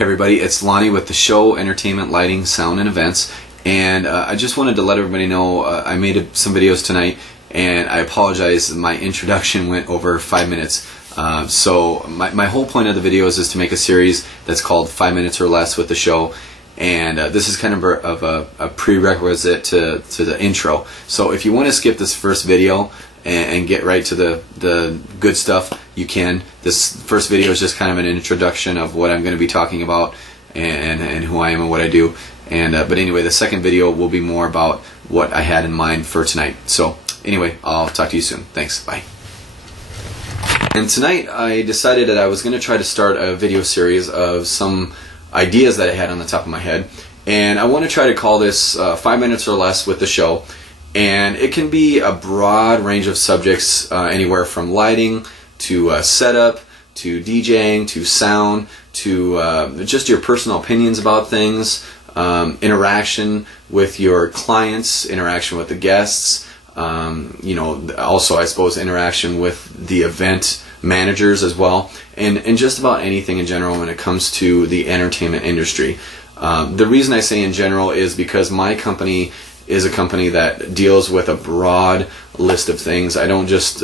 Hey everybody, it's Lonnie with the show Entertainment, Lighting, Sound, and Events, and I just wanted to let everybody know I made some videos tonight, and I apologize, my introduction went over 5 minutes. So my whole point of the videos is to make a series that's called 5 minutes or less with the show, and this is kind of a prerequisite to the intro. So if you want to skip this first video and get right to the good stuff, you can. This first video is just kind of an introduction of what I'm going to be talking about and who I am and what I do. And but anyway, the second video will be more about what I had in mind for tonight. So anyway, I'll talk to you soon. Thanks. Bye. And tonight I decided that I was going to try to start a video series of some ideas that I had on the top of my head. And I want to try to call this 5 minutes or less with the show. And it can be a broad range of subjects, anywhere from lighting to setup to DJing to sound to just your personal opinions about things, interaction with your clients, interaction with the guests, also I suppose interaction with the event managers as well, and just about anything in general when it comes to the entertainment industry. The reason I say in general is because my company is a company that deals with a broad list of things. I don't just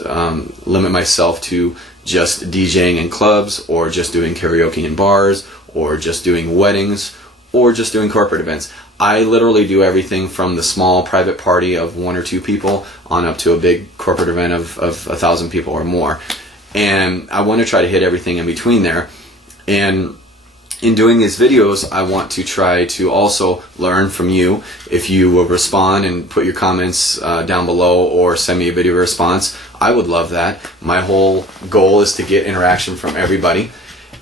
limit myself to just DJing in clubs, or just doing karaoke in bars, or just doing weddings, or just doing corporate events. I literally do everything from the small private party of 1 or 2 people on up to a big corporate event of 1,000 people or more. And I want to try to hit everything in between there. And in doing these videos, I want to try to also learn from you. If you will respond and put your comments down below or send me a video response, I would love that. My whole goal is to get interaction from everybody,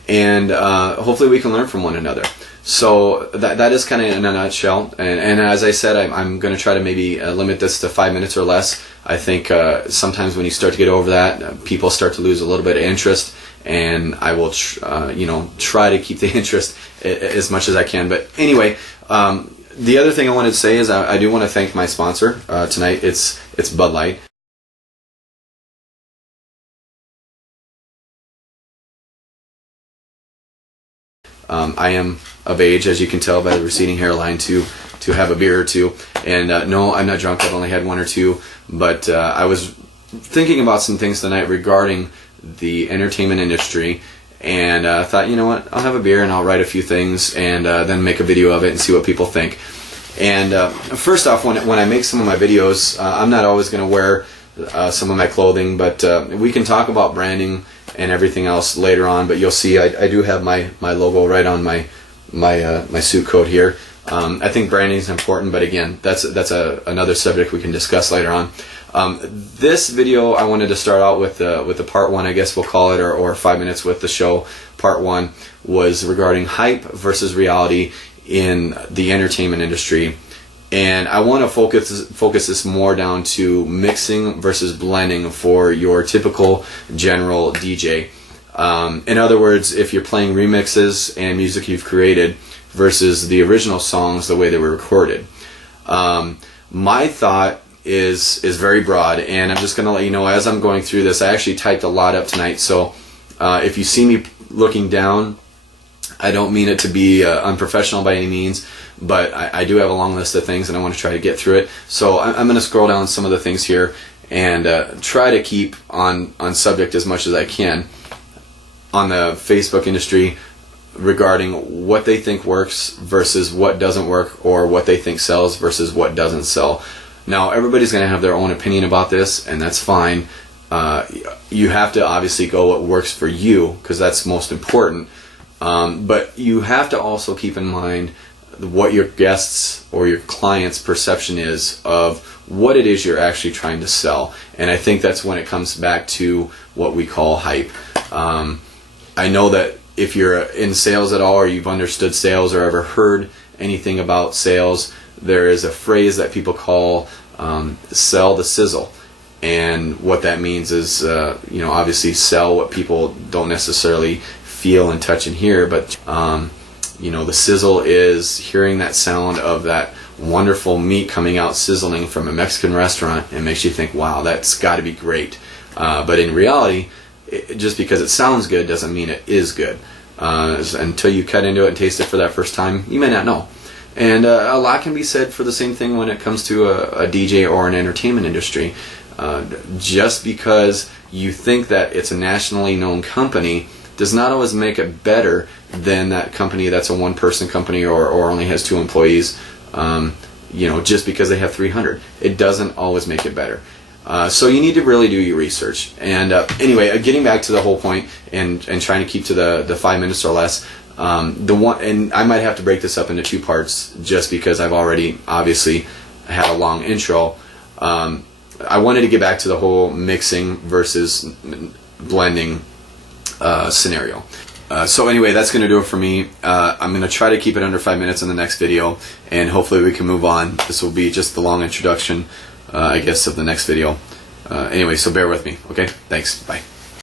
and hopefully we can learn from one another. So that is kind of in a nutshell. And as I said, I'm going to try to maybe limit this to 5 minutes or less. I think sometimes when you start to get over that, people start to lose a little bit of interest. And I will, try to keep the interest as much as I can. But anyway, the other thing I wanted to say is I do want to thank my sponsor tonight. It's Bud Light. I am of age, as you can tell by the receding hairline, to have a beer or two. And no, I'm not drunk. I've only had 1 or 2. But I was thinking about some things tonight regarding the entertainment industry, and thought, you know what, I'll have a beer and I'll write a few things and then make a video of it and see what people think. And first off, when I make some of my videos, I'm not always going to wear some of my clothing, but we can talk about branding and everything else later on. But you'll see I do have my logo right on my suit coat here. I think branding is important, but again, that's another subject we can discuss later on. This video I wanted to start out with the part 1, I guess we'll call it, or 5 minutes with the show. Part 1 was regarding hype versus reality in the entertainment industry, and I want to focus this more down to mixing versus blending for your typical general DJ. In other words, if you're playing remixes and music you've created versus the original songs the way they were recorded. My thought is very broad, and I'm just going to let you know as I'm going through this. I actually typed a lot up tonight, so if you see me looking down, I don't mean it to be unprofessional by any means, but I do have a long list of things and I want to try to get through it. So I'm going to scroll down some of the things here and try to keep on subject as much as I can on the Facebook industry regarding what they think works versus what doesn't work, or what they think sells versus what doesn't sell. Now, everybody's going to have their own opinion about this, and that's fine. You have to obviously go what works for you, because that's most important. But you have to also keep in mind what your guests or your clients' perception is of what it is you're actually trying to sell. And I think that's when it comes back to what we call hype. I know that if you're in sales at all, or you've understood sales or ever heard anything about sales, there is a phrase that people call sell the sizzle. And what that means is, obviously sell what people don't necessarily feel and touch and hear, but the sizzle is hearing that sound of that wonderful meat coming out sizzling from a Mexican restaurant, and makes you think, wow, that's got to be great. But in reality, just because it sounds good doesn't mean it is good. Until you cut into it and taste it for that first time, you may not know. And a lot can be said for the same thing when it comes to a DJ or an entertainment industry. Just because you think that it's a nationally known company does not always make it better than that company that's a one-person company or only has 2 employees. Just because they have 300, it doesn't always make it better. So you need to really do your research. And anyway, getting back to the whole point and trying to keep to the 5 minutes or less. And I might have to break this up into 2 parts just because I've already obviously had a long intro. I wanted to get back to the whole mixing versus blending scenario. So anyway, that's going to do it for me. I'm going to try to keep it under 5 minutes in the next video, and hopefully we can move on. This will be just the long introduction, I guess, of the next video. Anyway, so bear with me. Okay, thanks. Bye.